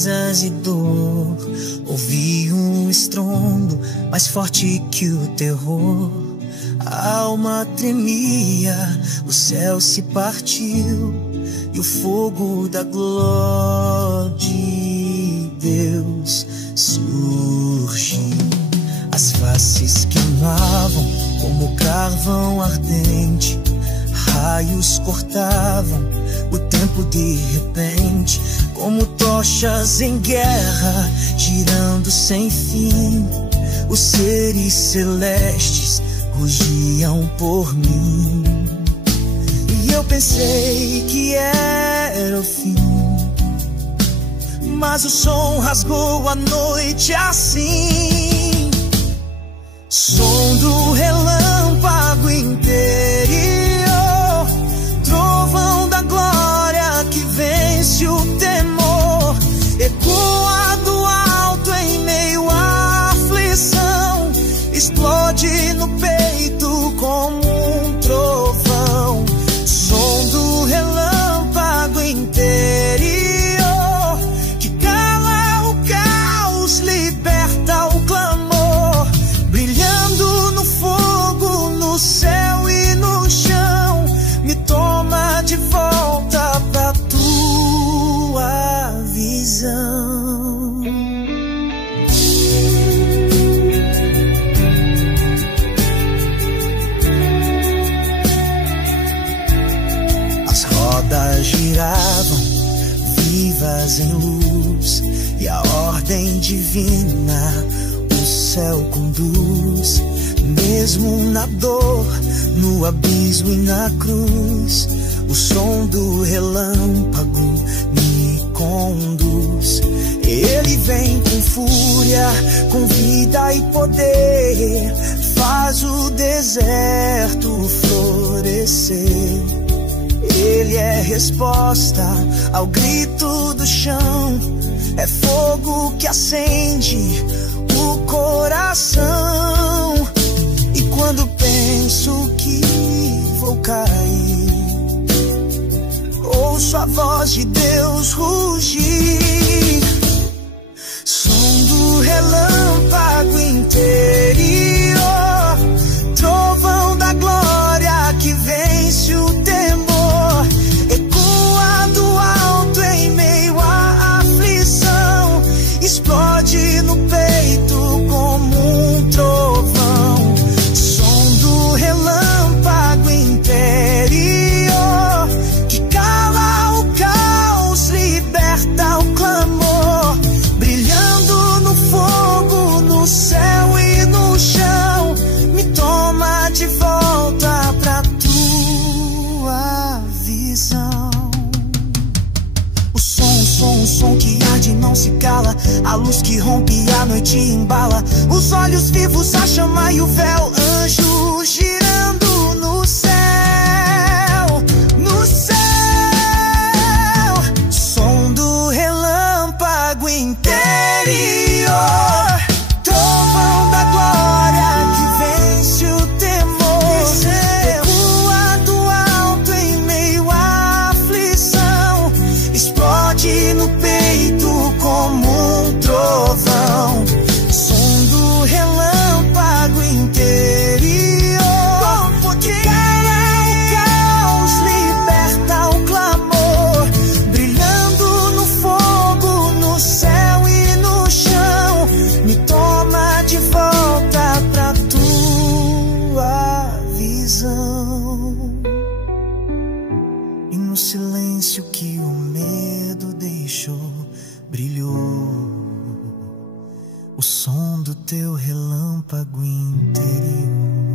cinzas e dor. Ouvi um estrondo mais forte que o terror. A alma tremia, o céu se partiu e o fogo da glória de Deus surgiu. As faces queimavam como carvão ardente, raios cortavam o tempo de repente, como tochas em guerra, girando sem fim. Os seres celestes rugiam por mim, e eu pensei que era o fim, mas o som rasgou a noite assim. Som do relâmpago interior, trovão da glória que vence o temor, ecoa do alto em meio à aflição, explode no peito como um trovão. Som do relâmpago interior que cala o caos, liberta o clamor, brilhando no fogo, no céu e no chão, me toma de volta pra tua visão. As rodas giravam, vivas em luz, e a ordem divina o céu conduz. Mesmo na dor, no abismo e na cruz, o som do relâmpago me conduz. Ele vem com fúria, com vida e poder, faz o deserto florescer. Ele é resposta ao grito do chão, é fogo que acende o coração. E quando penso que vou cair, ouço a voz de Deus rugir. Som do relâmpago interior, trovão da glória que vence o temor, ecoa do alto em meio à aflição, explode no peito como um trovão. Som do relâmpago interior que cala o caos, liberta o clamor, brilhando no fogo, no céu e no chão, me toma de volta pra tua visão. O som que arde e não se cala, a luz que rompe a noite embala, os olhos vivos, a chama e o véu, anjo girando no céu, no céu. Som do relâmpago interior, trovão da glória que vence o temor, ecoa do alto em meio à aflição, explode no peito como um trovão. Som do relâmpago interior que cala o caos, liberta o clamor, brilhando no fogo, no céu e no chão, me toma de volta pra tua visão. E no silêncio que o medo deixou, brilhou o som do teu relâmpago interior.